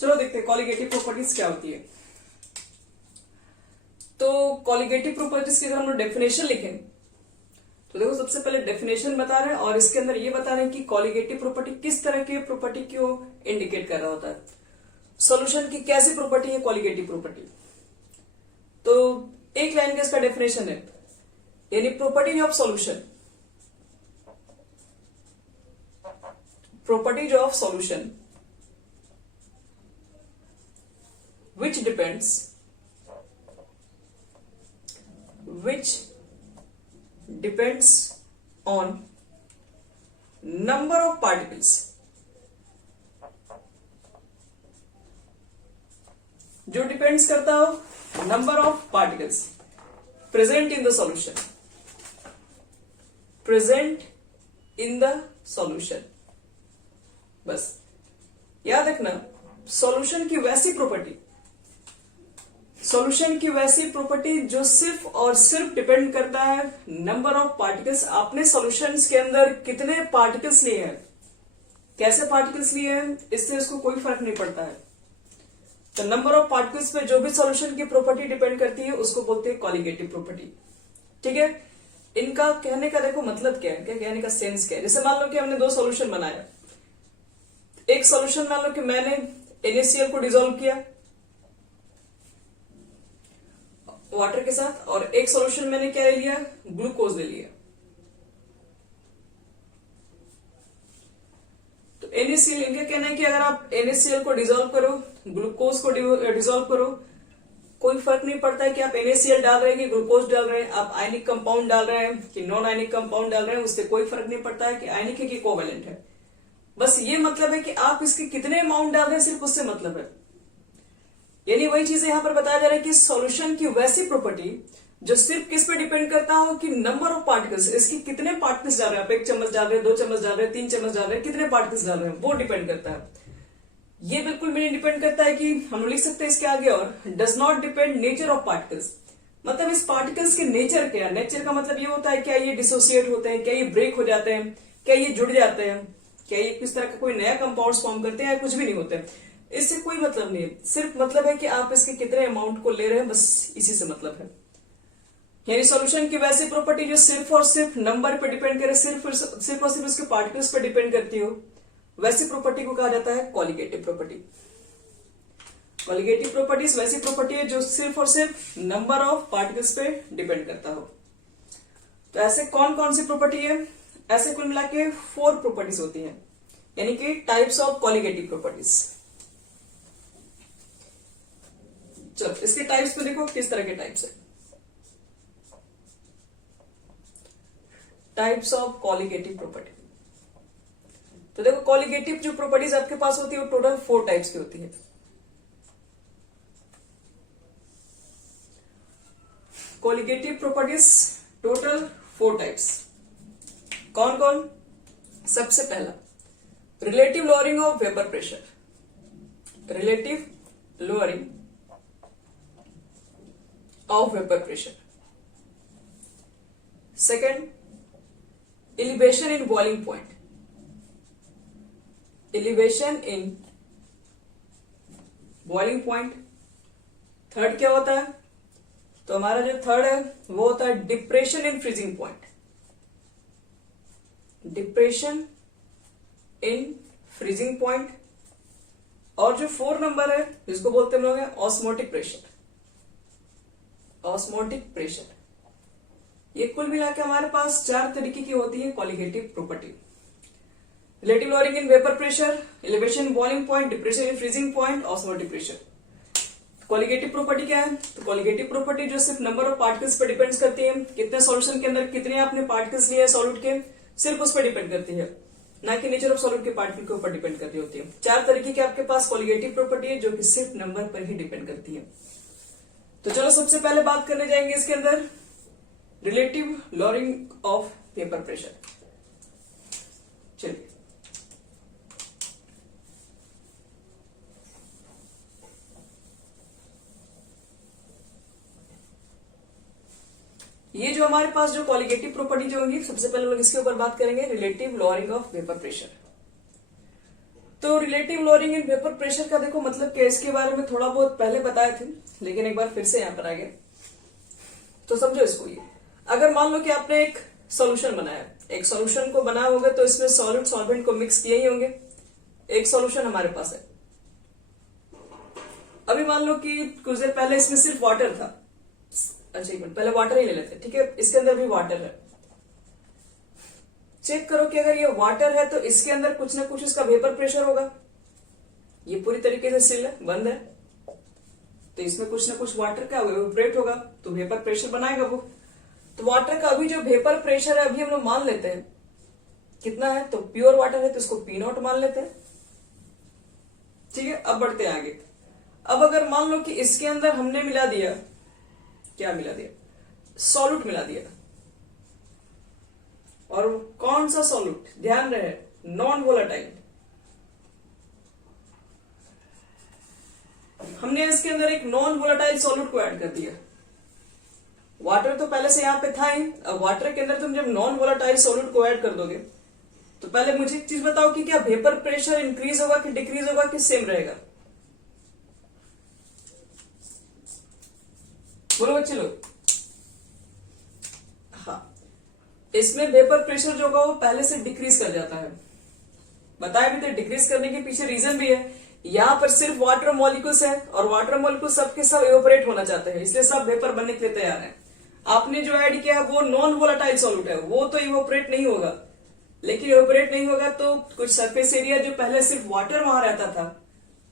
चलो देखते हैं कॉलिगेटिव प्रॉपर्टीज क्या होती है। तो कॉलिगेटिव प्रॉपर्टीज की अगर हम लोग डेफिनेशन लिखें तो देखो सबसे पहले डेफिनेशन बता रहे हैं और इसके अंदर ये बता रहे हैं कि कॉलिगेटिव प्रॉपर्टी किस तरह की प्रॉपर्टी को इंडिकेट कर रहा होता है। सॉल्यूशन की कैसी प्रॉपर्टी है कॉलिगेटिव प्रॉपर्टी। तो एक लाइन का इसका डेफिनेशन है, यानी properties of solution, properties of solution which depends on number of particles, जो डिपेंड्स करता हो number of particles present in the solution, present in the solution. बस याद रखना सॉल्यूशन की वैसी प्रॉपर्टी जो सिर्फ और सिर्फ डिपेंड करता है नंबर ऑफ पार्टिकल्स। आपने सॉल्यूशंस के अंदर कितने पार्टिकल्स लिए हैं, कैसे पार्टिकल्स लिए हैं, इससे इसको कोई फर्क नहीं पड़ता है। तो नंबर ऑफ पार्टिकल्स पे जो भी सॉल्यूशन की प्रॉपर्टी डिपेंड करती है उसको बोलते हैं कॉलिगेटिव प्रॉपर्टी। ठीक है, इनका कहने का देखो मतलब क्या है, क्या कहने का सेंस क्या है। जैसे मान लो कि हमने दो सॉल्यूशन बनाया, एक सॉल्यूशन मान लो कि मैंने NaCl को डिसॉल्व किया वाटर के साथ, और एक सॉल्यूशन मैंने क्या ले लिया, ग्लूकोज ले लिया। तो NaCl, इनका कहना है कि अगर आप NaCl को डिसॉल्व करो, ग्लूकोज को डिसॉल्व करो, कोई फर्क नहीं पड़ता है कि आप NaCl डाल रहे हैं कि ग्लूकोज डाल रहे हैं, आप आयनिक कंपाउंड डाल रहे हैं कि नॉन आयनिक कंपाउंड डाल रहे हैं, उससे कोई फर्क नहीं पड़ता है कि आयनिक है कि कोवेलेंट है। बस ये मतलब है कि आप इसके कितने अमाउंट डाल रहे हैं, सिर्फ उससे मतलब है। यानी वही चीजें यहां पर बताया जा रहा है कि सॉल्यूशन की वैसी प्रॉपर्टी जो सिर्फ किस पे डिपेंड करता हो कि नंबर ऑफ पार्टिकल्स, इसकी कितने पार्टिकल्स डाल रहे हैं, आप 1 चम्मच डाल रहे हैं, 2 चम्मच डाल रहे हैं, 3 चम्मच डाल रहे हैं, कितने पार्टिकल्स डाल रहे हैं वो डिपेंड करता है। ये बिल्कुल भी नहीं डिपेंड करता है कि हम लिख सकते हैं इसके आगे और does not depend nature of particles, मतलब इस पार्टिकल्स के नेचर क्या। नेचर का मतलब ये होता है क्या ये डिसोसिएट होते हैं, क्या ये ब्रेक हो जाते हैं, क्या ये जुड़ जाते हैं, क्या ये किस तरह का कोई नया कंपाउंड फॉर्म करते हैं या कुछ भी नहीं होते। इससे कोई मतलब नहीं है, सिर्फ मतलब है कि आप इसके कितने अमाउंट को ले रहे हैं, बस इसी से मतलब है। यानी सॉल्यूशन की वैसी प्रॉपर्टी जो सिर्फ और सिर्फ नंबर पे डिपेंड करे, सिर्फ और सिर्फ उसके पार्टिकल्स पे डिपेंड करती हो, वैसी प्रॉपर्टी को कहा जाता है कॉलिगेटिव प्रॉपर्टी। कॉलिगेटिव प्रॉपर्टीज वैसी प्रॉपर्टी है जो सिर्फ और सिर्फ नंबर ऑफ पार्टिकल्स पे डिपेंड करता हो। तो ऐसे कौन कौन सी प्रॉपर्टी है, ऐसे कुल मिला के 4 प्रॉपर्टीज होती हैं, यानी कि टाइप्स ऑफ कॉलिगेटिव प्रॉपर्टीज। चलो इसके टाइप्स पे देखो किस तरह के टाइप्स है। टाइप्स ऑफ कॉलिगेटिव प्रॉपर्टी, तो देखो कॉलिगेटिव जो प्रॉपर्टीज आपके पास होती है वो टोटल 4 टाइप्स की होती है। Colligative properties total 4 types. कौन कौन? सबसे पहला relative lowering of vapour pressure, relative lowering of vapour pressure. Second elevation in boiling point, elevation in boiling point. Third क्या होता है, तो हमारा जो थर्ड है वो होता है depression in freezing point, depression in freezing point. और जो 4 नंबर है जिसको बोलते हैं हम लोग ऑस्मोटिक प्रेशर, ऑस्मोटिक प्रेशर। ये कुल मिला के हमारे पास 4 तरीके की होती है colligative property. Relative lowering in vapour pressure, elevation in boiling point, depression in freezing point, osmotic pressure. Colligative property क्या है, तो कॉलिगेटिव प्रॉपर्टी जो सिर्फ नंबर ऑफ पार्टिकल्स पर डिपेंड करती है, कितने सॉल्यूशन के अंदर कितने आपने पार्टिकल्स लिए सॉल्यूट के, सिर्फ उस पर डिपेंड करती है, ना कि नेचर ऑफ सॉल्यूट के पार्टिकल के ऊपर डिपेंड करती होती है। 4 तरीके की आपके पास कॉलिगेटिव प्रॉपर्टी है जो कि सिर्फ नंबर पर ही डिपेंड करती है। तो चलो सबसे पहले बात करने जाएंगे इसके अंदर relative lowering of vapour pressure. चलिए ये जो हमारे पास जो कॉलिगेटिव प्रॉपर्टी जो होगी, सबसे पहले लोग इसके ऊपर बात करेंगे relative lowering of vapour pressure. तो relative lowering in vapour pressure का देखो मतलब क्या, इसके बारे में थोड़ा बहुत पहले बताए थे, लेकिन एक बार फिर से यहां पर आ गया तो समझो इसको। ये अगर मान लो कि आपने एक सॉल्यूशन बनाया, एक सॉल्यूशन को बनाया होगा तो इसमें सॉलिड सॉल्वेंट को मिक्स किए ही होंगे। एक सॉल्यूशन हमारे पास है, अभी मान लो कि कुछ देर पहले इसमें सिर्फ वाटर था। अच्छा एक मिनट, पहले वाटर ही ले लेते हैं, ठीक है। इसके अंदर भी वाटर है। चेक करो कि अगर ये वाटर है तो इसके अंदर कुछ ना कुछ इसका वेपर प्रेशर होगा। ये पूरी तरीके से सील है, बंद है, तो इसमें कुछ ना कुछ वाटर का इवेपोरेट होगा तो वेपर प्रेशर बनाएगा वो। तो वाटर का अभी जो वेपर प्रेशर है अभी हम लोग मान लेते हैं कितना है, तो प्योर वाटर है तो इसको पी नॉट मान लेते हैं, ठीक है। अब बढ़ते हैं आगे। अब अगर मान लो कि इसके अंदर हमने मिला दिया, क्या मिला दिया, सॉल्यूट मिला दिया, और कौन सा सॉल्यूट, ध्यान रहे नॉन वोलेटाइल। हमने इसके अंदर एक नॉन वोलेटाइल सॉल्यूट को ऐड कर दिया। वाटर तो पहले से यहां पे था ही, अब वाटर के अंदर तुम जब नॉन वोलेटाइल सॉल्यूट को ऐड कर दोगे तो पहले मुझे एक चीज बताओ कि क्या वेपर प्रेशर इंक्रीज होगा कि डिक्रीज होगा कि सेम रहेगा? बोलो बच्चे लोग। हाँ, इसमें वेपर प्रेशर जो होगा वो पहले से डिक्रीज कर जाता है। बताया भी थे, डिक्रीज करने के पीछे रीजन भी है। यहां पर सिर्फ वाटर मॉलिक्यूल्स है और वाटर मॉलिक्यूल सबके सब इवेपोरेट होना चाहते हैं, इसलिए सब वेपर बनने के लिए तैयार है। आपने जो ऐड किया है वो नॉन वोलेटाइल सॉल्यूट है, वो तो इवेपोरेट नहीं होगा। लेकिन इवेपोरेट नहीं होगा तो कुछ सरफेस एरिया जो पहले सिर्फ वाटर वहां रहता था,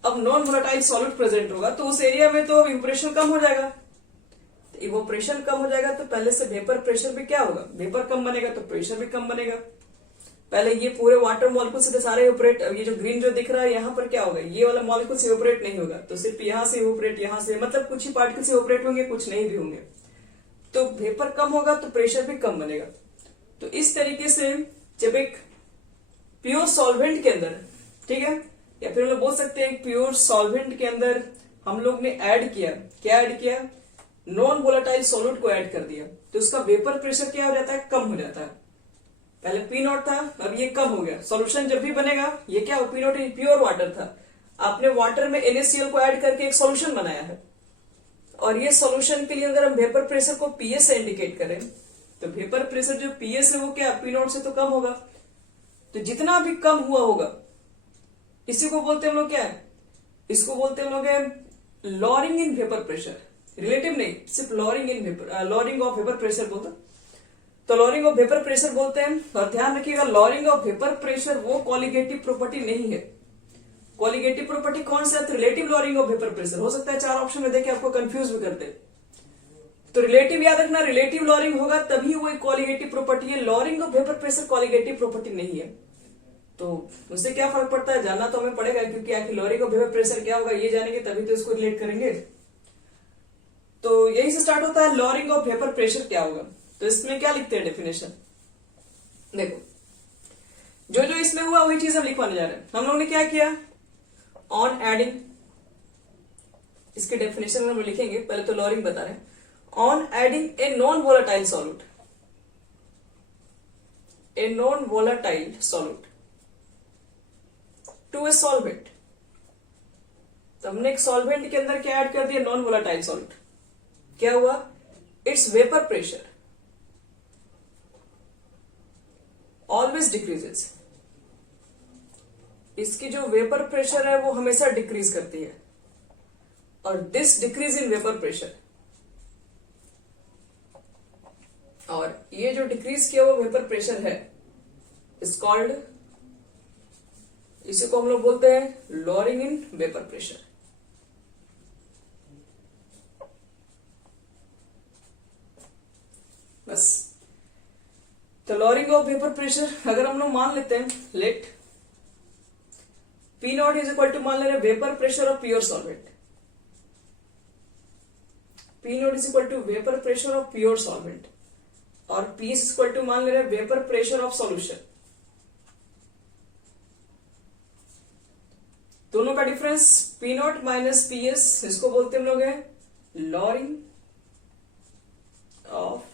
अब नॉन वोलेटाइल सॉल्यूट प्रेजेंट होगा तो उस एरिया में तो इवेपोरेशन कम हो जाएगा। इवेपोरेशन कम हो जाएगा तो पहले से वेपर प्रेशर भी क्या होगा, वेपर कम बनेगा तो प्रेशर भी कम बनेगा। पहले ये पूरे वाटर मॉलिक्यूल से सारे इवेपोरेट, अब ये जो ग्रीन जो दिख रहा है यहाँ पर क्या होगा, ये वाला मॉलिक्यूल से इवेपोरेट नहीं होगा, तो सिर्फ यहां से इवेपोरेट, यहां से मतलब कुछ ही पार्टिकल से इवेपोरेट होंगे, कुछ नहीं भी होंगे। तो वेपर कम होगा तो प्रेशर भी कम बनेगा। तो इस तरीके से जब एक प्योर सॉल्वेंट के अंदर, ठीक है, या फिर हम लोग बोल सकते हैं प्योर सॉल्वेंट के अंदर हम लोग ने ऐड किया, क्या ऐड किया, नॉन वोलेटाइल सॉल्यूट को ऐड कर दिया, तो उसका वेपर प्रेशर क्या हो जाता है, कम हो जाता है। पहले पी नॉट था, अब ये कम हो गया। सॉल्यूशन जब भी बनेगा ये क्या, पी नॉट प्योर वाटर था, आपने वाटर में NaCl को ऐड करके एक सॉल्यूशन बनाया है, और ये सॉल्यूशन के लिए अगर हम वेपर प्रेशर को पीएस से इंडिकेट करें तो वेपर प्रेशर जो पीएस है वो क्या, पी नॉट से तो कम होगा। तो जितना भी कम हुआ होगा इसी को बोलते हैं हम लोग क्या है, इसको बोलते हैं हम लोग lowering in vapour pressure. Relative नहीं, सिर्फ lowering in vapour, lowering of vapour pressure बोलते, तो लॉरिंग ऑफ वेपर प्रेशर बोलते हैं। और ध्यान रखिएगा लॉरिंग ऑफ वेपर प्रेशर वो कॉलिगेटिव प्रॉपर्टी नहीं है। कॉलिगेटिव प्रॉपर्टी कौन सा है, relative lowering of vapour pressure. हो सकता है 4 ऑप्शन में देखे आपको कंफ्यूज भी करते, तो रिलेटिव याद रखना, रिलेटिव लॉरिंग होगा तभी वो एक कॉलिगेटिव प्रॉपर्टी है। Lowering of vapour pressure colligative property नहीं है। तो उससे क्या फर्क पड़ता है, जानना तो हमें पड़ेगा, क्योंकि आखिर लॉरिंग ऑफ वेपर प्रेशर क्या होगा ये जानेंगे तभी तो इसको रिलेट करेंगे। तो यही से स्टार्ट होता है लॉरिंग ऑफ वेपर प्रेशर क्या होगा। तो इसमें क्या लिखते हैं डेफिनेशन, देखो जो जो इसमें हुआ वही चीज हम लिखवाने जा रहे हैं। हम लोगों ने क्या किया, ऑन एडिंग, इसके डेफिनेशन हम लिखेंगे, पहले तो लॉरिंग बता रहे हैं। On adding a non volatile solute, a non volatile solute to a solvent, तो हमने एक सॉल्वेंट के अंदर क्या ऐड कर दिया, नॉन वोलेटाइल सॉल्यूट, क्या हुआ, it's vapour pressure always decreases, इसकी जो वेपर प्रेशर है वो हमेशा डिक्रीज करती है, और this decrease in vapour pressure, और ये जो डिक्रीज किया हुआ वेपर प्रेशर है इज कॉल्ड, इसी को हम लोग बोलते हैं लॉरिंग इन वेपर प्रेशर। बस, तो लॉरिंग ऑफ वेपर प्रेशर अगर हम लोग मान लेते हैं, let P naught is equal to, मान ले रहे vapour pressure of pure solvent, P naught is equal to vapour pressure of pure solvent, और पी इज इक्वल टू मान ले रहे वेपर प्रेशर ऑफ सॉल्यूशन। दोनों का difference P naught minus P S, इसको बोलते हम लोग हैं लॉरिंग ऑफ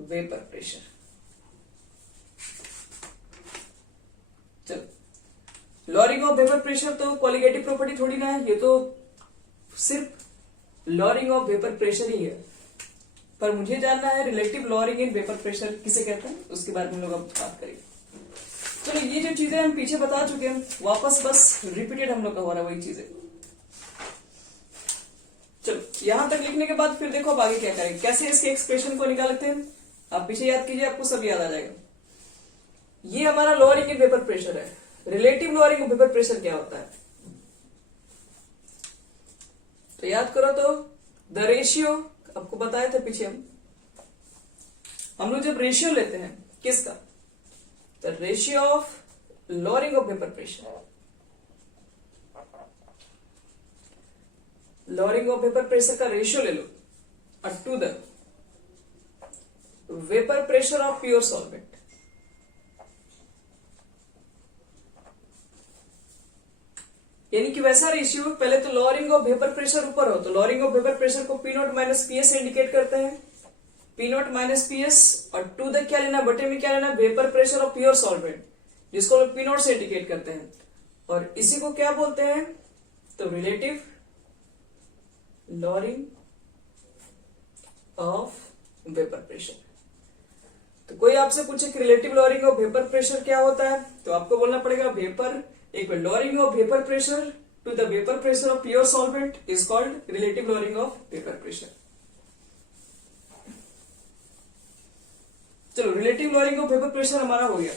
वेपर प्रेशर। चलो लॉरिंग ऑफ वेपर प्रेशर तो कॉलिगेटिव प्रॉपर्टी थोड़ी ना है, ये तो सिर्फ लॉरिंग ऑफ वेपर प्रेशर ही है। पर मुझे जानना है relative lowering in vapour pressure किसे कहते हैं, उसके बारे में हम लोग अब बात करेंगे। चलो ये जो चीजें हम पीछे बता चुके हैं, वापस बस रिपीटेड हम लोग का हो रहा है वही चीजें। चलो यहां तक लिखने के बाद फिर देखो अब आगे क्या करेंगे, कैसे इसके एक्सप्रेशन को निकालते हैं। आप पीछे याद कीजिए, आपको सब याद आ जाएगा। ये हमारा लॉरिंग इन वेपर प्रेशर है। Relative lowering of vapour pressure क्या होता है, तो याद करो तो द रेशियो, आपको बताया था पीछे हम लोग जब रेशियो लेते हैं किसका, the ratio of lowering of vapour pressure, lowering of vapour pressure का रेशियो ले लो to the vapour pressure of pure solvent. यानी कि वैसा रेशियो, पहले तो लॉरिंग ऑफ वेपर प्रेशर ऊपर हो तो लॉरिंग ऑफ वेपर प्रेशर को P naught minus P S indicate करते हैं, P naught minus P S, और टू द क्या लेना, बटे में क्या लेना, vapour pressure of pure solvent, जिसको लोग पी नॉट से इंडिकेट करते हैं। और इसी को क्या बोलते हैं, तो relative lowering of vapour pressure. तो कोई आपसे पूछे कि relative lowering of vapour pressure क्या होता है, तो आपको बोलना पड़ेगा वेपर एक lowering of vapour pressure to the vapour pressure of pure solvent is called relative lowering of vapour pressure. चलो relative lowering of vapour pressure हमारा हो गया।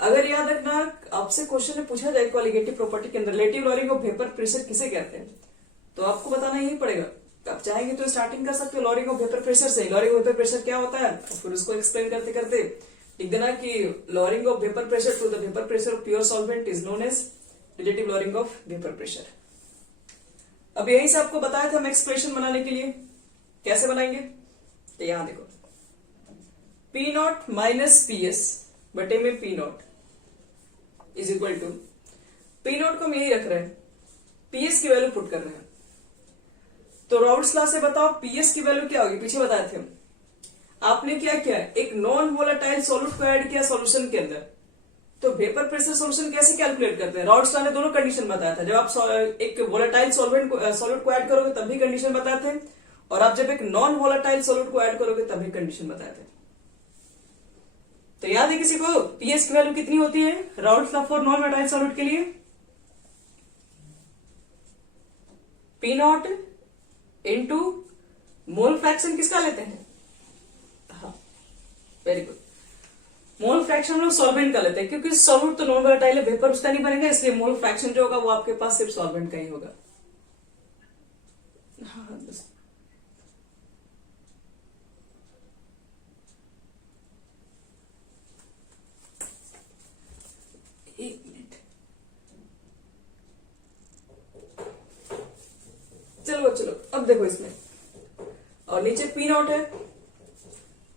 अगर याद रखना आपसे क्वेश्चन में पूछा जाए कॉलिगेटिव प्रॉपर्टी के अंदर relative lowering of vapour pressure किसे कहते हैं, तो आपको बताना ही पड़ेगा। आप चाहेंगे तो स्टार्टिंग कर सकते हो लॉरिंग ऑफ वेपर प्रेशर से, लॉरिंग ऑफ वेपर प्रेशर क्या होता है, फिर उसको एक्सप्लेन करते करते लिख देना कि lowering of vapour pressure to the vapour pressure of pure solvent is known as relative lowering of vapour pressure. अब यही से आपको बताया था हम एक्सप्रेशन बनाने के लिए कैसे बनाएंगे, तो यहां देखो P naught minus P S बटे में P naught is equal to, P naught को हम यही रख रहे हैं, पीएस की वैल्यू पुट कर रहे हैं। तो राउल्ट्स लॉ से बताओ पीएस की वैल्यू क्या होगी, पीछे बताए थे हम। आपने क्या किया, एक नॉन वोलेटाइल सॉल्यूट को ऐड किया सॉल्यूशन के अंदर। तो वेपर प्रेशर सॉल्यूशन कैसे कैलकुलेट करते हैं, राउल्ट्स लॉ ने दोनों कंडीशन बताया था। जब आप एक वोलेटाइल सॉल्वेंट सॉल्यूट को ऐड करोगे तभी कंडीशन बताए थे, और आप जब एक नॉन वोलेटाइल सॉल्यूट को ऐड करोगे तभी कंडीशन बताए थे। तो याद है किसी को पीएस की वैल्यू कितनी होती है Raoult's law for non volatile solute के लिए, P not into mole fraction किसका लेते हैं, हाँ वेरी गुड, मोल फ्रैक्शन हम लोग सॉल्वेंट का लेते हैं, क्योंकि सॉल्यूट तो नॉन वोलेटाइल है, वेपर उसका नहीं बनेगा, इसलिए मोल फ्रैक्शन जो होगा वो आपके पास सिर्फ सॉल्वेंट का ही होगा। हाँ बस एक मिनट, चलो चलो अब देखो इसमें, और नीचे पी नॉट है,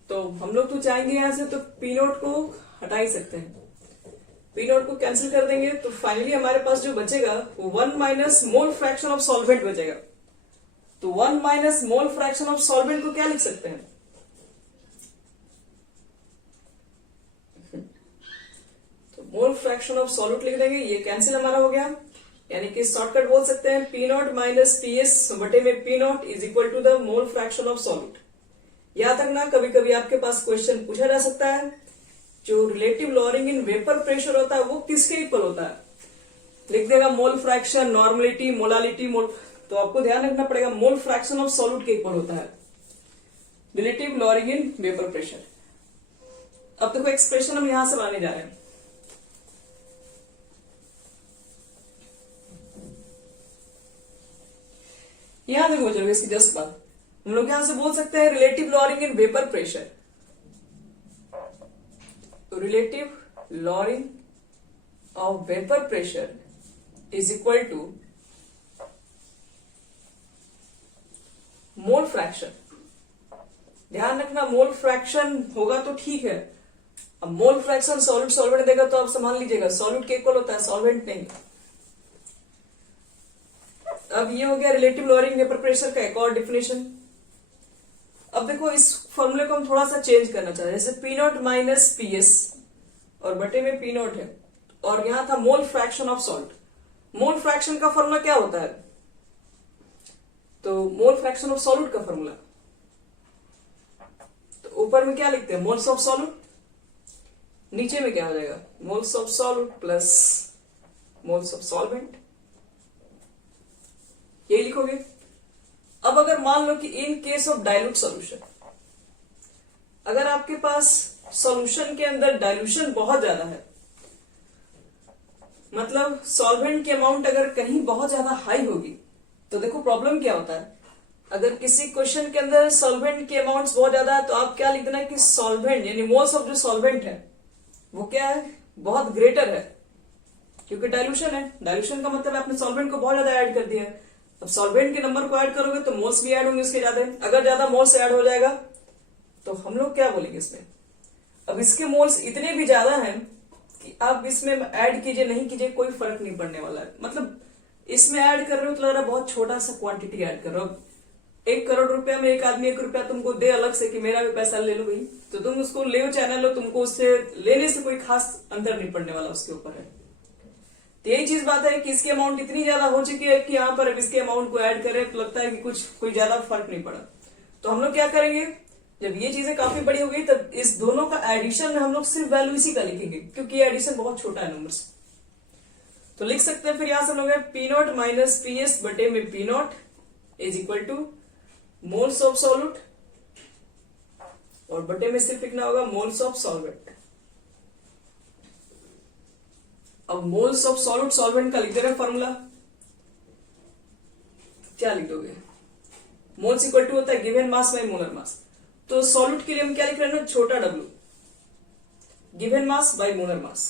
तो हम लोग तो चाहेंगे यहां से तो पी नॉट को हटा ही सकते हैं, पी नॉट को कैंसिल कर देंगे, तो फाइनली हमारे पास जो बचेगा वो 1 minus mole fraction of solvent बचेगा। तो 1 minus mole fraction of solvent को क्या लिख सकते हैं, तो मोल फ्रैक्शन ऑफ सॉल्यूट लिख देंगे, ये कैंसिल हमारा हो गया। यानी कि शॉर्टकट बोल सकते हैं P naught minus P S बटे में P naught is equal to the mole fraction of solute. याद रखना कभी कभी आपके पास क्वेश्चन पूछा जा सकता है, जो relative lowering in vapour pressure होता है वो किसके इक्वल होता है, लिख देगा मोल फ्रैक्शन, नॉर्मलिटी, मोलालिटी, मोल, तो आपको ध्यान रखना पड़ेगा मोल फ्रैक्शन ऑफ सॉल्यूट के इक्वल होता है relative lowering in vapour pressure. अब देखो एक्सप्रेशन हम यहां से बनाने जा रहे हैं, यहां देखो चलो इसकी जस्ट बात, हम लोग यहां से बोल सकते हैं relative lowering in vapour pressure, relative lowering of vapour pressure is equal to mole fraction. ध्यान रखना मोल फ्रैक्शन होगा तो ठीक है, अब मोल फ्रैक्शन सॉल्यूट सॉल्वेंट देगा तो आप संभाल लीजिएगा, सॉल्यूट के इक्वल होता है सॉल्वेंट नहीं। अब ये हो गया रिलेटिव लॉरिंग वेपर प्रेशर का एक और डिफिनेशन। अब देखो इस फॉर्मूले को हम थोड़ा सा चेंज करना चाहते हैं, जैसे P naught minus P S और बटे में पी नॉट है, और यहां था मोल fraction of salt. Mole fraction का फॉर्मूला क्या होता है? तो मोल फ्रैक्शन ऑफ सॉल्यूट का फॉर्मूला, तो ऊपर में क्या लिखते हैं? Moles of solute. नीचे में क्या हो जाएगा? Moles of solute plus moles of solvent, यही लिखोगे। अब अगर मान लो कि इन केस ऑफ डाइल्यूट सॉल्यूशन, अगर आपके पास सॉल्यूशन के अंदर डाइल्यूशन बहुत ज्यादा है, मतलब सॉल्वेंट की अमाउंट अगर कहीं बहुत ज्यादा हाई होगी, तो देखो प्रॉब्लम क्या होता है। अगर किसी क्वेश्चन के अंदर सॉल्वेंट की अमाउंट्स बहुत ज्यादा है, तो आप क्या लिख देना कि सॉल्वेंट यानी मोल्स ऑफ जो सॉल्वेंट है वो क्या है? बहुत ग्रेटर है, क्योंकि डाइल्यूशन है। डाइल्यूशन का मतलब आपने सॉल्वेंट को बहुत ज्यादा ऐड कर दिया है। अब सॉल्वेंट के नंबर को ऐड करोगे तो मोल्स भी ऐड होंगे उसके ज्यादा। अगर ज्यादा मोल्स ऐड हो जाएगा तो हम लोग क्या बोलेंगे इसमें? अब इसके मोल्स इतने भी ज्यादा हैं कि आप इसमें ऐड कीजिए नहीं कीजिए कोई फर्क नहीं पड़ने वाला है। मतलब इसमें ऐड कर रहे हो तो लग रहा है बहुत छोटा सा क्वांटिटी ऐड कर रहे हो। 1 करोड़ रुपया में एक आदमी 1 रुपया तुमको दे अलग से कि मेरा भी पैसा ले लो भाई, तो तुम उसको ले चैनल लो, तुमको उससे लेने से कोई खास अंतर नहीं पड़ने वाला उसके ऊपर है। तो यही चीज बात है कि इसकी अमाउंट इतनी ज्यादा हो चुकी है कि यहाँ पर अब इसके अमाउंट को ऐड करें तो लगता है कि कुछ कोई ज्यादा फर्क नहीं पड़ा। तो हम लोग क्या करेंगे, जब ये चीजें काफी बड़ी हो गई तब इस दोनों का एडिशन में हम लोग सिर्फ वैल्यू इसी का लिखेंगे, क्योंकि ये एडिशन बहुत छोटा है नंबर्स। तो लिख सकते हैं फिर यहां से हम लोग P naught minus P S बटे में P naught is equal two moles of solute, और बटे में सिर्फ लिखना होगा मोल्स ऑफ सॉल्वेंट। अब मोल्स ऑफ सॉल्यूट सॉल्वेंट का लिख दे रहे फॉर्मूला, क्या लिख दोगे? मोल्स इक्वल टू होता है given mass by molar mass. तो सॉल्यूट के लिए हम क्या लिख रहे हैं? छोटा w, given mass by molar mass.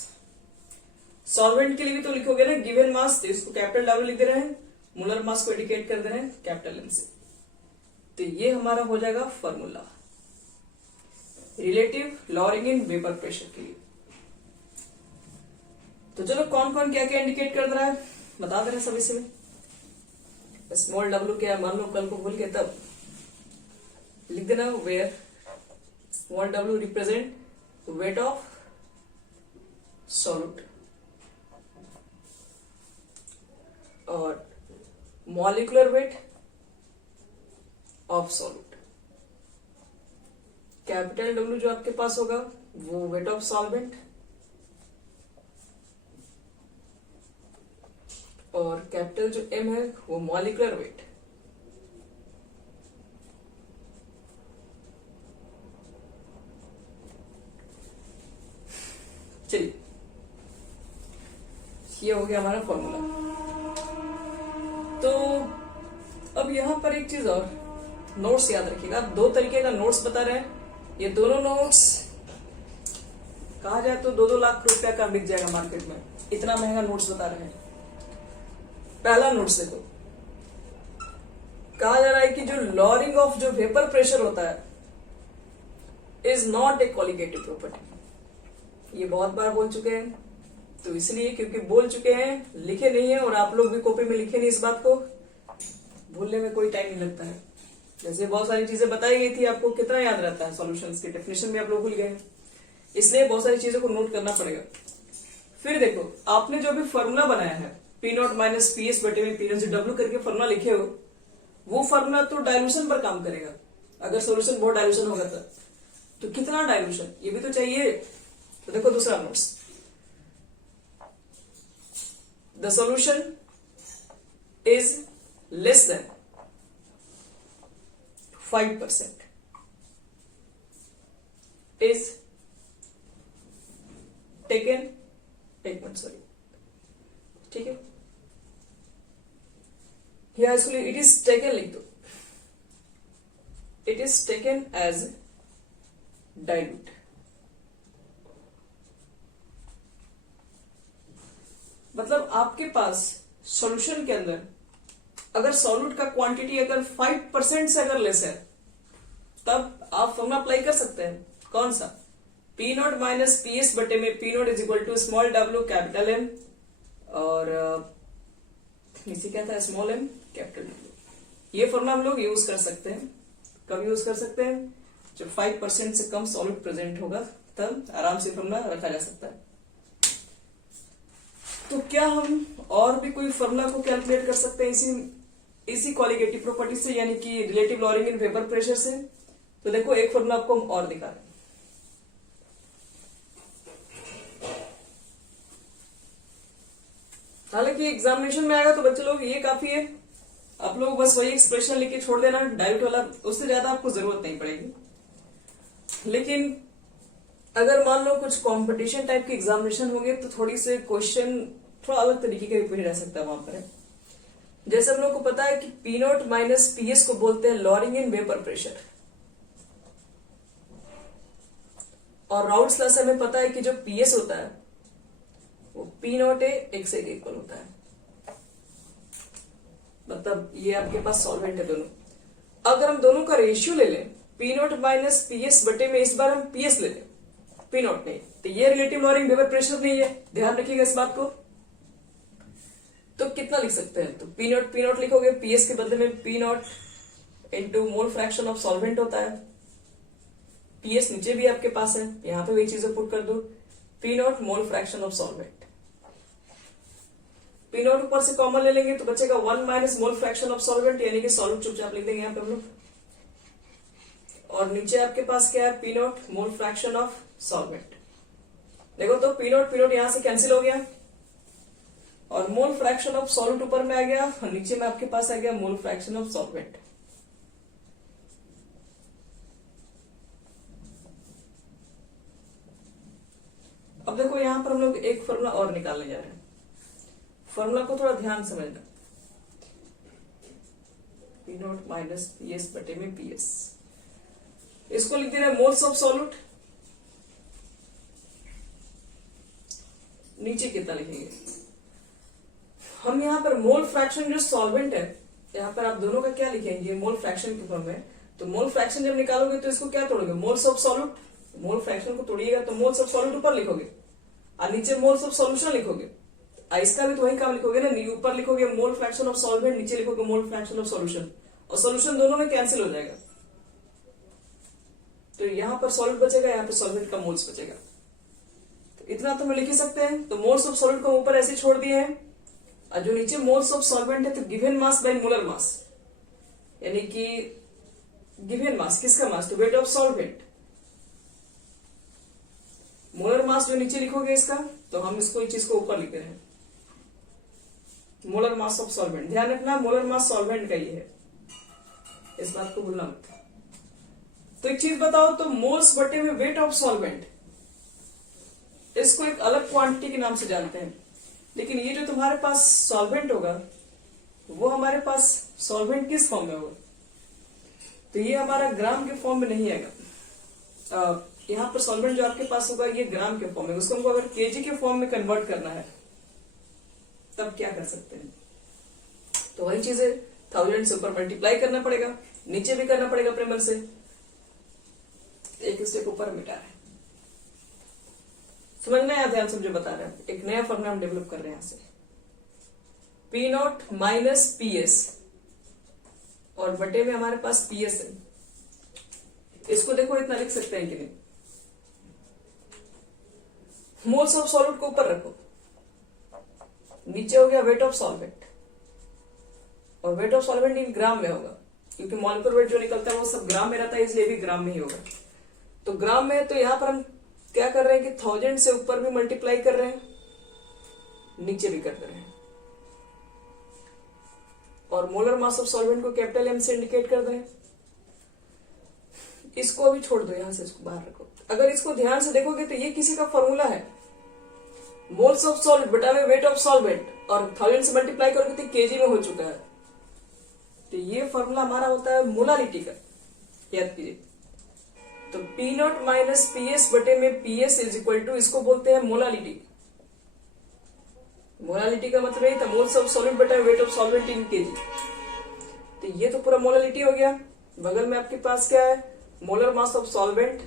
Solvent के लिए भी तो लिखोगे ना गिवन मास, तो इसको कैपिटल W लिख दे रहे हैं, मोलर मास को इंडिकेट कर दे रहे हैं कैपिटल M से। तो ये हमारा हो जाएगा formula relative lowering in vapour pressure के लिए। तो चलो कौन कौन क्या क्या इंडिकेट कर रहा है बता दे रहे सब इसमें। स्मॉल w क्या है, मान लो कल को भूल के तब लिख देना where small w represent weight of solute और molecular weight of solute. Capital W जो आपके पास होगा वो वेट ऑफ सॉल्वेंट, और कैपिटल जो M है वो मॉलिक्यूलर वेट। चलिए ये हो गया हमारा फॉर्मूला। तो अब यहां पर एक चीज और, नोट्स याद रखिएगा। 2 तरीके का नोट्स बता रहे हैं। ये दोनों नोट्स कहा जाए तो 2-2 लाख रुपया का बिक जाएगा मार्केट में, इतना महंगा नोट्स बता रहे हैं। पहला नोट्स देखो, कहा जा रहा है कि जो लॉरिंग ऑफ जो वेपर प्रेशर होता है is not a colligative property. ये बहुत बार बोल चुके हैं, तो इसलिए क्योंकि बोल चुके हैं, लिखे नहीं है, और आप लोग भी कॉपी में लिखे नहीं, इस बात को भूलने में कोई टाइम नहीं लगता है। जैसे बहुत सारी चीजें बताई गई थी, आपको कितना याद रहता है? सॉल्यूशंस की डेफिनेशन भी आप लोग भूल गए, इसलिए बहुत सारी चीजों को नोट करना पड़ेगा। फिर देखो, आपने जो भी फॉर्मूला बनाया है P naught minus P S बटे में पी नॉट जो डब्ल्यू करके फॉर्मूला लिखे हो, वो फॉर्मूला तो डाइल्यूशन पर काम करेगा। अगर सॉल्यूशन बहुत डाइल्यूशन होगा तो कितना डाइल्यूशन ये भी तो चाहिए। तो देखो दूसरा notes, the solution is less than 5% is taken, एक मिनट सॉरी, ठीक है, here actually it is taken लिख दो, it is taken as dilute। मतलब आपके पास सॉल्यूशन के अंदर अगर सॉल्यूट का क्वांटिटी अगर 5% से अगर लेस है, तब आप फॉर्मूला अप्लाई कर सकते हैं। कौन सा? P naught minus P S बटे में P naught is equal to small w capital M, और नीचे क्या था? Small m capital W। ये फॉर्मूला हम लोग यूज कर सकते हैं। कब यूज कर सकते हैं? जब 5% से कम सॉल्यूट प्रेजेंट होगा, तब आराम से फॉर्मूला रखा जा सकता है। तो क्या हम और भी कोई फॉर्मूला को कैलकुलेट कर सकते हैं इसी कॉलिगेटिव प्रॉपर्टी से, यानी कि relative lowering in vapour pressure से? तो देखो एक फॉर्मूला आपको हम और दिखा रहे हैं। हालांकि एग्जामिनेशन में आएगा तो बच्चे लोग ये काफी है, आप लोग बस वही एक्सप्रेशन लिख के छोड़ देना डायरेक्ट वाला, उससे ज्यादा आपको जरूरत नहीं पड़ेगी। लेकिन अगर मान लो कुछ कंपटीशन टाइप के एग्जामिनेशन होंगे तो थोड़ी से क्वेश्चन थोड़ा अलग तरीके के रिपीट रह सकता है वहां पर। जैसे हम लोग को पता है कि पी नॉट माइनस पीएस को बोलते हैं लॉरिंग इन वेपर प्रेशर, और राउट्स लॉ से हमें पता है कि जो पीएस होता है वो पी नॉट ए एक्स ए के इक्वल होता है। मतलब ये आपके पास सॉल्वेंट है दोनों। अगर हम दोनों का रेशियो ले लें पी नॉट माइनस पीएस बटे में, इस बार हम पीएस ले लें, पी नॉट नहीं, तो ये रिलेटिव लॉरिंग वेपर प्रेशर नहीं है, ध्यान रखिएगा इस बात को। तो कितना लिख सकते हैं? तो पी नॉट लिखोगे, पीएस के बदले में P not into mole fraction of solvent होता है। पीएस नीचे भी आपके पास है, यहां पे वही चीजें पुट कर दो, P not mole fraction of solvent. P not ऊपर से कॉमन ले लेंगे तो बचेगा 1 minus mole fraction of solvent, यानी कि सॉल्वेंट चुपचाप लिख देंगे यहां पे हम लोग। और नीचे आपके पास क्या है? P not mole fraction of solvent. देखो तो पी नॉट यहां से कैंसिल हो गया और मोल फ्रैक्शन ऑफ सॉल्वेंट ऊपर में आ गया और नीचे में आपके पास आ गया मोल फ्रैक्शन ऑफ सॉल्वेंट। अब देखो यहां पर हम लोग एक फॉर्मूला और निकालने जा रहे हैं। फॉर्मूला को थोड़ा ध्यान समझना, पी नॉट माइनस पीएस बटे में पीएस, इसको लिख दे रहे हैं मोल्स ऑफ सॉल्यूट। नीचे कितना लिखेंगे हम? यहाँ पर मोल फ्रैक्शन जो सॉल्वेंट है, यहाँ पर आप दोनों का क्या लिखेंगे? मोल फ्रैक्शन की फॉर्म में। तो मोल फ्रैक्शन जब निकालोगे तो इसको क्या तोड़ोगे? Moles of solute. Mole fraction को तोड़िएगा तो मोल्स ऑफ सॉल्यूट ऊपर लिखोगे और नीचे मोल्स ऑफ सॉल्यूशन लिखोगे। इसका भी तो वही काम लिखोगे ना, ऊपर लिखोगे मोल फ्रैक्शन ऑफ सॉल्वेंट, नीचे लिखोगे मोल फ्रैक्शन ऑफ सॉल्यूशन, और सॉल्यूशन दोनों में कैंसिल हो जाएगा। तो यहां पर सॉल्वेंट बचेगा, यहाँ पे सॉल्वेंट का मोल्स बचेगा। तो इतना तो हम लिख ही सकते हैं। तो मोल्स ऑफ सॉल्वेंट को ऊपर ऐसे छोड़ दिए हैं, और जो नीचे मोल्स ऑफ सॉल्वेंट है तो given mass by molar mass, यानी कि गिवन मास किसका मास? तो wait of solvent. Molar mass जो नीचे लिखोगे इसका, तो हम इसको इस चीज को ऊपर लिख रहे हैं, मोलर मास ऑफ सॉल्वेंट। ध्यान रखना मोलर मास सॉल्वेंट का ही है, इस बात को भूलना मत। तो एक चीज बताओ, तो मोल्स बटे में वेट ऑफ सॉल्वेंट, इसको एक अलग क्वांटिटी के नाम से जानते हैं, लेकिन ये जो तुम्हारे पास सॉल्वेंट होगा वो हमारे पास सॉल्वेंट किस फॉर्म में होगा? तो ये हमारा ग्राम के फॉर्म में नहीं आएगा। यहाँ पर सॉल्वेंट जो आपके पास होगा ये ग्राम के फॉर्म में, उसको हमको अगर केजी के फॉर्म में कन्वर्ट करना है तब क्या कर सकते हैं? तो वही चीज है, 1000 से ऊपर मल्टीप्लाई करना पड़ेगा, नीचे भी करना पड़ेगा अपने मन से। एक स्टेप ऊपर मिटा रहे हैं, समझना है, ध्यान समझो बता रहे हैं। एक नया फॉर्मूला हम डेवलप कर रहे हैं यहां से, पी नॉट माइनस पीएस और बटे में हमारे पास पीएस है। इसको देखो इतना लिख सकते हैं कि नहीं? मोल्स ऑफ सॉल्वेंट को ऊपर रखो, नीचे हो गया वेट ऑफ सॉल्वेंट, और वेट ऑफ सॉल्वेंट इन ग्राम में होगा, क्योंकि मॉलिक्यूलर वेट जो निकलता है वो सब ग्राम में रहता है, इसलिए भी ग्राम में ही होगा। तो ग्राम में, तो यहां पर हम क्या कर रहे हैं कि 1000 से ऊपर भी मल्टीप्लाई कर रहे हैं, नीचे भी कर रहे हैं, और मोलर मास ऑफ सॉल्वेंट को कैपिटल एम से इंडिकेट कर रहे हैं। इसको अभी छोड़ दो, यहां से इसको बाहर रखो। अगर इसको ध्यान से देखोगे तो ये किसी का फॉर्मूला है, मोल्स ऑफ सॉल्वेंट बटा में वेट ऑफ सॉल्वेंट, और 1000 से मल्टीप्लाई करोगे तो केजी में हो चुका है। तो ये फॉर्मूला हमारा होता है मोलालिटी का, याद कीजिए। तो पी नॉट माइनस पीएस बटे में पीएस इज इक्वल टू, इसको बोलते हैं मोलालिटी। मोलालिटी का मतलब यही था, मोल्स ऑफ सॉल्वेंट बटा wait of solvent in KG. तो ये तो पूरा मोलालिटी हो गया। बगल में आपके पास क्या है? मोलर मास ऑफ सॉल्वेंट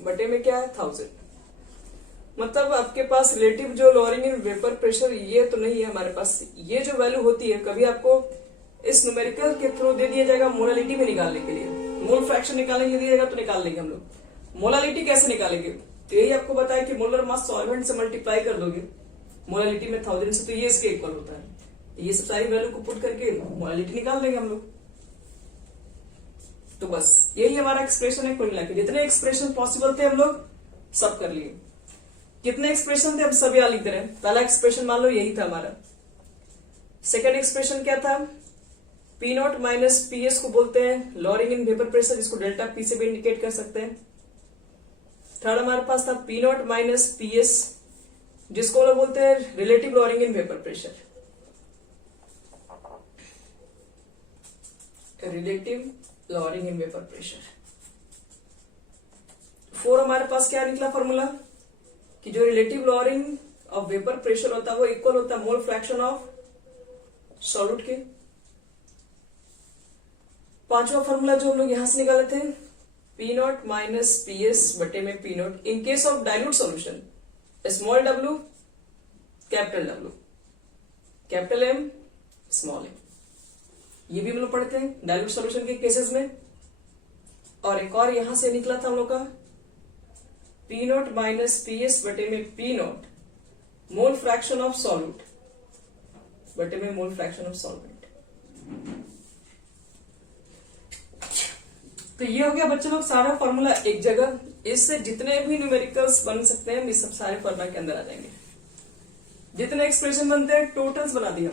बटे में क्या है? 1000। मतलब आपके पास रिलेटिव जो लॉरिंग इन वेपर प्रेशर ये तो नहीं है हमारे पास। ये जो वैल्यू होती है कभी आपको इस न्यूमेरिकल के थ्रू दे दिया जाएगा मोलालिटी में निकालने के लिए। मोल फ्रैक्शन निकालने के लिए दिया जाएगा तो निकाल लेंगे हम लोग। मोलालिटी कैसे निकालेंगे? तो यही आपको बताया कि मोलर मास सॉल्वेंट से मल्टीप्लाई कर दोगे मोलालिटी में 1000 से, तो ये इसके इक्वल होता है। ये सब सारी वैल्यू को पुट करके मोलालिटी निकाल देंगे हम लोग। तो बस यही हमारा एक्सप्रेशन है। कुल मिला के जितने एक्सप्रेशन पॉसिबल थे हम लोग सब कर लिए। कितने एक्सप्रेशन थे, हम सब यहाँ लिख दे रहे हैं। पहला एक्सप्रेशन मान लो यही था हमारा। सेकेंड एक्सप्रेशन क्या था, P naught minus P S को बोलते हैं लॉरिंग इन वेपर प्रेशर, जिसको डेल्टा पी से भी इंडिकेट कर सकते हैं। थर्ड हमारे पास था P naught minus P S, जिसको लोग बोलते हैं relative lowering in vapour pressure, relative lowering in vapour pressure. 4 हमारे पास क्या निकला फॉर्मूला, कि जो relative lowering of vapour pressure होता है वो इक्वल होता है मोल फ्रैक्शन ऑफ सॉल्यूट के। 5वां फॉर्मूला जो हम लोग यहां से निकाले थे, P naught minus P S बटे में P naught in case of dilute solution, small W capital W, capital M small M. ये भी हम लोग पढ़ते हैं डाइल्यूट सॉल्यूशन के केसेस में। और एक और यहां से निकला था हम लोग का P naught minus P S बटे में P not mole fraction of solute बटे में मोल फ्रैक्शन ऑफ सॉल्वेंट। तो ये हो गया बच्चों लोग सारा फॉर्मूला एक जगह। इससे जितने भी न्यूमेरिकल्स बन सकते हैं ये सब सारे फॉर्मूला के अंदर आ जाएंगे। जितने एक्सप्रेशन बनते हैं टोटल्स बना दिया।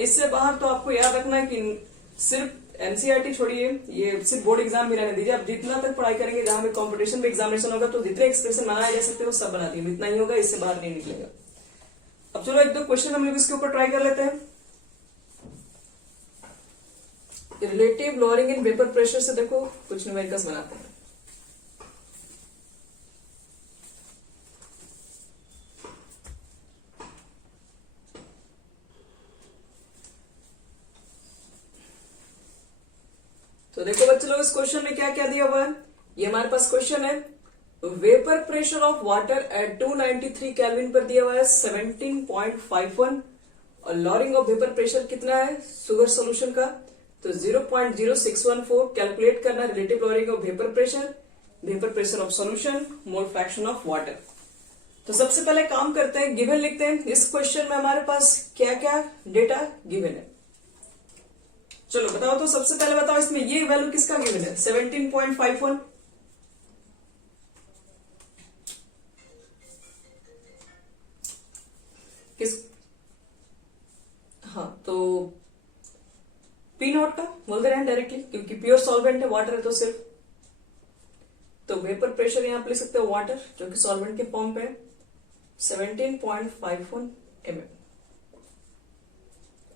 इससे बाहर तो आपको याद रखना है कि सिर्फ एनसीईआरटी छोड़िए, ये सिर्फ बोर्ड एग्जाम में रहने दीजिए। आप जितना तक पढ़ाई करेंगे, जहां में कॉम्पिटिशन में एग्जामिनेशन होगा, तो जितने एक्सप्रेशन बनाए जा सकते हैं वो सब बना दिए। इतना ही होगा, इससे बाहर नहीं निकलेगा। अब चलो 1-2 क्वेश्चन हम लोग इसके ऊपर ट्राई कर लेते हैं। Relative lowering in vapour pressure से देखो कुछ न्यूमेरिकल्स बनाते हैं। तो देखो बच्चे लोग इस क्वेश्चन में क्या क्या दिया हुआ है। ये हमारे पास क्वेश्चन है, vapour pressure of water at 293 kelvin पर दिया हुआ है 17.51 और लॉरिंग ऑफ वेपर प्रेशर कितना है शुगर सॉल्यूशन का, तो 0.0614। कैलकुलेट करना relative lowering of vapour pressure of solution, mole fraction of water. तो सबसे पहले काम करते हैं, गिवन लिखते हैं। इस क्वेश्चन में हमारे पास क्या क्या डेटा गिवन है, चलो बताओ। तो सबसे पहले बताओ इसमें ये वैल्यू किसका गिवन है, 17.51। किस, हाँ तो पी नॉट का बोल दे रहे हैं डायरेक्टली, क्योंकि प्योर सॉल्वेंट है, वाटर है तो सिर्फ। तो वेपर प्रेशर यहां पे लिख सकते हो वाटर, जो कि सॉल्वेंट के फॉर्म पे है, 17.51 mm।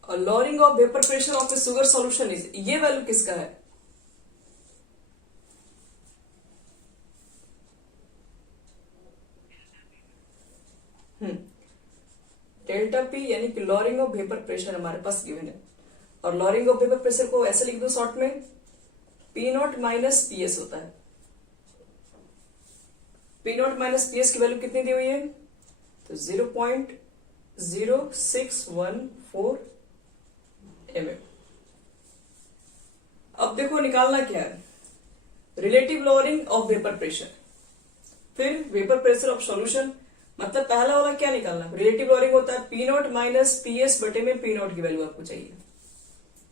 और lowering of vapour pressure of A sugar solution is, ये वैल्यू किसका है, डेल्टा पी, यानी कि लॉरिंग ऑफ वेपर प्रेशर हमारे पास गिवन है। और लॉरिंग ऑफ वेपर प्रेशर को ऐसे लिख दो शॉर्ट में, P naught minus P S होता है। P naught minus P S की वैल्यू कितनी दी हुई है, तो 0.0614 mm। अब देखो निकालना क्या है, relative lowering of vapour pressure, फिर वेपर प्रेशर ऑफ सॉल्यूशन। मतलब पहला वाला क्या निकालना, रिलेटिव लॉरिंग होता है P naught minus P S बटे में पी नॉट की वैल्यू आपको चाहिए।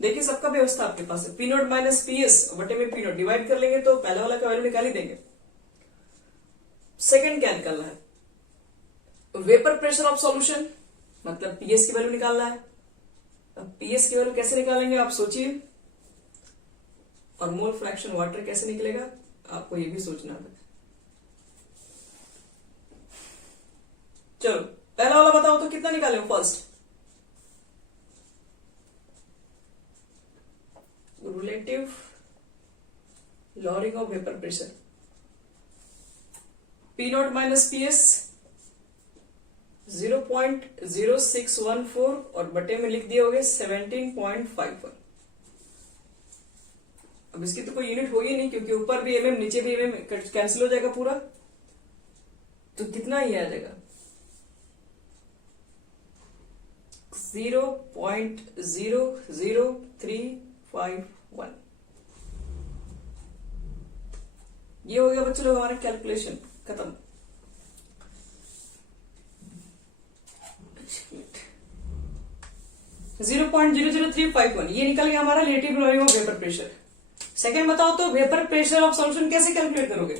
देखिए सबका व्यवस्था आपके पास है, P naught minus P S बटे में पी नॉट डिवाइड कर लेंगे तो पहला वाला का वैल्यू निकाल ही देंगे। सेकंड क्या निकालना है, वेपर प्रेशर ऑफ सॉल्यूशन, मतलब पीएस की वैल्यू निकालना है। अब पीएस की वैल्यू कैसे निकालेंगे आप सोचिए, और मोल फ्रैक्शन वाटर कैसे निकलेगा आपको ये भी सोचना है। चलो पहला वाला बताओ तो कितना निकाले first, relative lowering of vapour pressure, P naught minus P S 0.0614 और बटे में लिख दिए होगे 17.51। अब इसकी तो कोई यूनिट होगी नहीं, क्योंकि ऊपर भी एमएम नीचे भी एमएम कैंसिल हो जाएगा पूरा, तो कितना ही आ जाएगा 0.00351। ये हो गया बच्चों लोग हमारा कैलकुलेशन खत्म। 0.00351 ये निकल गया हमारा relative value of vapour pressure. Second बताओ तो वेपर प्रेशर ऑफ सॉल्यूशन कैसे कैलकुलेट करोगे?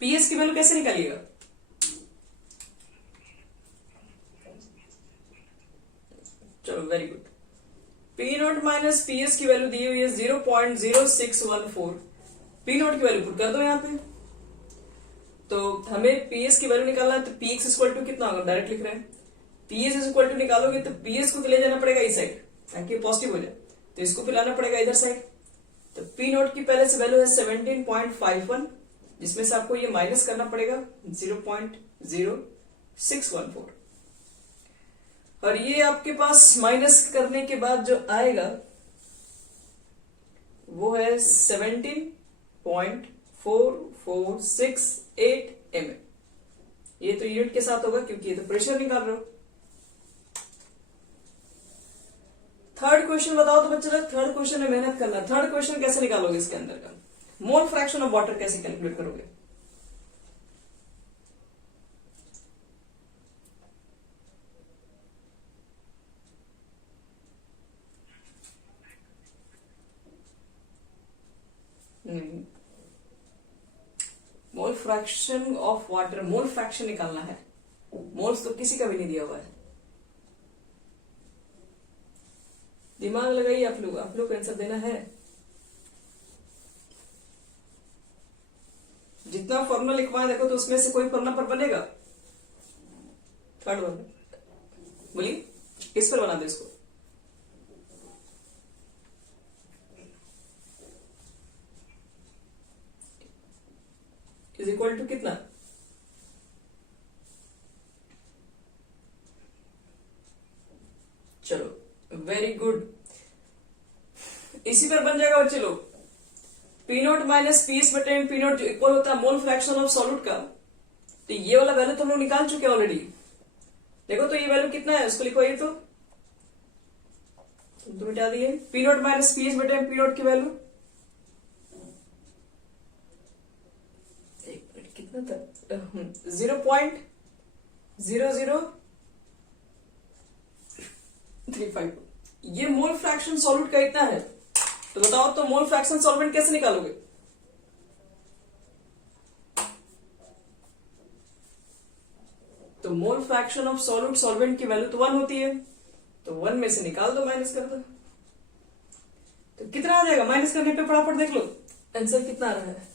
पीएस की वैल्यू कैसे निकालिएगा? चलो very good. P naught minus PS की वैल्यू दी हुई है 0.0614। पी नॉट की वैल्यू पुट कर दो यहाँ पे। तो हमें पीएस की वैल्यू निकालना है, तो पीएक्स इक्वल टू कितना होगा? डायरेक्ट लिख रहे हैं। पीएस इक्वल टू निकालोगे तो पीएस को तो ले जाना पड़ेगा इस साइड ताकि पॉजिटिव हो जाए, तो इसको फिर लाना पड़ेगा इधर साइड। तो पी नॉट की पहले से वैल्यू है 17.51, जिसमें से आपको ये माइनस करना पड़ेगा 0.0614, और ये आपके पास माइनस करने के बाद जो आएगा वो है 17.4468 mm। ये तो यूनिट के साथ होगा क्योंकि ये तो प्रेशर निकाल रहे हो। थर्ड क्वेश्चन बताओ तो बच्चे लोग, थर्ड क्वेश्चन में मेहनत करना। थर्ड क्वेश्चन कैसे निकालोगे? इसके अंदर का मोल फ्रैक्शन ऑफ वाटर कैसे कैलकुलेट करोगे? मोल fraction of water, mole fraction निकालना है। मोल्स तो किसी का भी नहीं दिया हुआ है। दिमाग लगाइए आप लोग को आंसर देना है। जितना फॉर्मूला लिखवाए देखो तो उसमें से कोई फॉर्मूला पर बनेगा। थर्ड वन बोलिए, किस पर बना दो इसको? इज इक्वल टू कितना? चलो वेरी गुड, इसी पर बन जाएगा बच्चे लोग। पी नॉट माइनस पीएस बटे पी नॉट जो इक्वल होता है मोल फ्रैक्शन ऑफ सॉल्यूट का। तो ये वाला वैल्यू तो हम लोग निकाल चुके हैं ऑलरेडी। देखो तो ये वैल्यू कितना है उसको लिखो। ये तो मिटा दिए। पी नॉट माइनस पीएस बटे पी नॉट की वैल्यू कितना था? 0.0035। ये मोल फ्रैक्शन सॉल्यूट का इतना है। तो बताओ तो मोल फ्रैक्शन सॉल्वेंट कैसे निकालोगे? तो मोल फ्रैक्शन ऑफ सॉल्यूट सॉल्वेंट की वैल्यू तो 1 होती है, तो 1 में से निकाल दो, माइनस कर दो। तो कितना आ जाएगा? माइनस करने पे फटाफट देख लो आंसर कितना आ रहा है।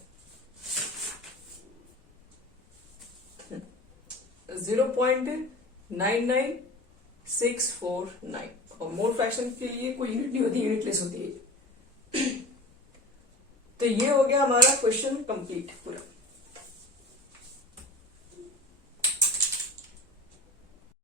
0.99649। और मोल फ्रैक्शन के लिए कोई यूनिट नहीं होती, यूनिटलेस होती है। तो ये हो गया हमारा क्वेश्चन कंप्लीट पूरा।